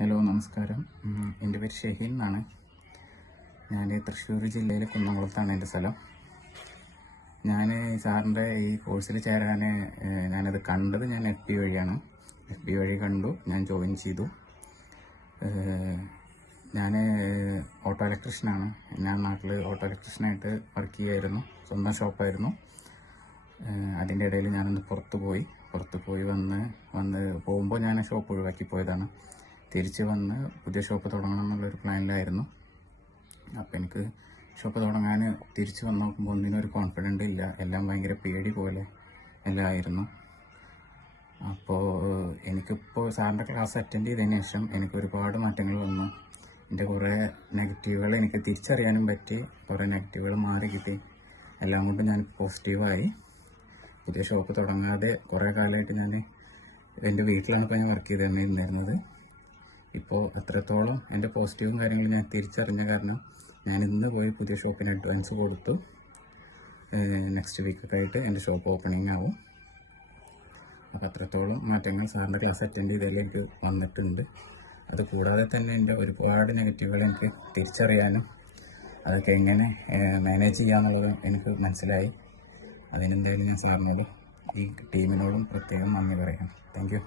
Hello നമസ്കാരം. എന്റെ പേര് ഷഹീൻ എന്നാണ്. ഞാൻ തൃശ്ശൂർ ജില്ലയിലെ കുന്നംകുളത്താണ് എന്റെ സ്ഥലം. ഞാൻ സാറിന്റെ ഈ കോഴ്സിൽ ചേരാൻ ഞാനത് കണ്ടത് ഞാൻ എഫ് ബി വഴിയാണ്. എഫ് ബി വഴി കണ്ടു ഞാൻ ജോയിൻ ചെയ്തു. ഞാൻ ഓട്ടോ ഇലക്ട്രീഷ്യനാണ്. ഞാൻ നാട്ടിൽ ഓട്ടോ ഇലക്ട്രീഷ്യനായിട്ട് വർക്ക് ചെയ്യായിരുന്നു സ്വന്തം ഷോപ്പായിരുന്നു. അതിന്റെ ഇടയിൽ ഞാനൊന്ന് പുറത്ത് പോയി. പുറത്ത് പോയി വന്ന് വന്ന് പോകുമ്പോൾ ഞാൻ ഷോപ്പ് ഒഴിവാക്കി പോയതാണ്. തിരിച്ച് വന്ന് പുതിയ ഷോപ്പ് തുടങ്ങണം എന്നുള്ളൊരു പ്ലാനിലായിരുന്നു അപ്പോൾ എനിക്ക് ഷോപ്പ് തുടങ്ങാൻ തിരിച്ച് വന്ന് നോക്കുമ്പോൾ ഒന്നിനും ഒരു കോൺഫിഡന്റ് ഇല്ല. എല്ലാം ഭയങ്കര പേടി പോലെ എല്ലാം ആയിരുന്നു. അപ്പോൾ എനിക്കിപ്പോൾ സാറിന്റെ ക്ലാസ് അറ്റൻഡ് ചെയ്തതിന് ശേഷം എനിക്ക് ഒരുപാട് മാറ്റങ്ങൾ വന്നു. എന്റെ കുറേ നെഗറ്റീവുകൾ എനിക്ക് തിരിച്ചറിയാനും പറ്റി. കുറേ നെഗറ്റീവുകൾ മാറി കിട്ടി. എല്ലാം കൊണ്ടും ഞാൻ പോസിറ്റീവായി പുതിയ ഷോപ്പ് തുടങ്ങാതെ കുറേ കാലമായിട്ട് ഞാൻ എന്റെ വീട്ടിലാണ് ഇപ്പോൾ ഞാൻ വർക്ക് ചെയ്ത് തന്നെ ഇരുന്നിരുന്നത് ഇപ്പോൾ അത്രത്തോളം എന്റെ പോസിറ്റീവും കാര്യങ്ങളും ഞാൻ തിരിച്ചറിഞ്ഞ കാരണം ഞാൻ ഇന്ന് പോയി പുതിയ ഷോപ്പിന് അഡ്വാൻസ് കൊടുത്തു. നെക്സ്റ്റ് വീക്കൊക്കെ ആയിട്ട് എന്റെ ഷോപ്പ് ഓപ്പണിംഗ് ആവും. അപ്പോൾ അത്രത്തോളം മാറ്റങ്ങൾ സാറിന്റെ ക്ലാസ് അറ്റൻഡ് ചെയ്തതിൽ എനിക്ക് വന്നിട്ടുണ്ട്. അത് കൂടാതെ തന്നെ എന്റെ ഒരുപാട് നെഗറ്റീവുകൾ എനിക്ക് തിരിച്ചറിയാനും അതൊക്കെ എങ്ങനെ മാനേജ് ചെയ്യാമെന്നുള്ളത് എനിക്ക് മനസ്സിലായി. അതിനെന്തായാലും ഞാൻ സാറിനോടും ഈ ടീമിനോടും പ്രത്യേകം നന്ദി പറയാം. താങ്ക്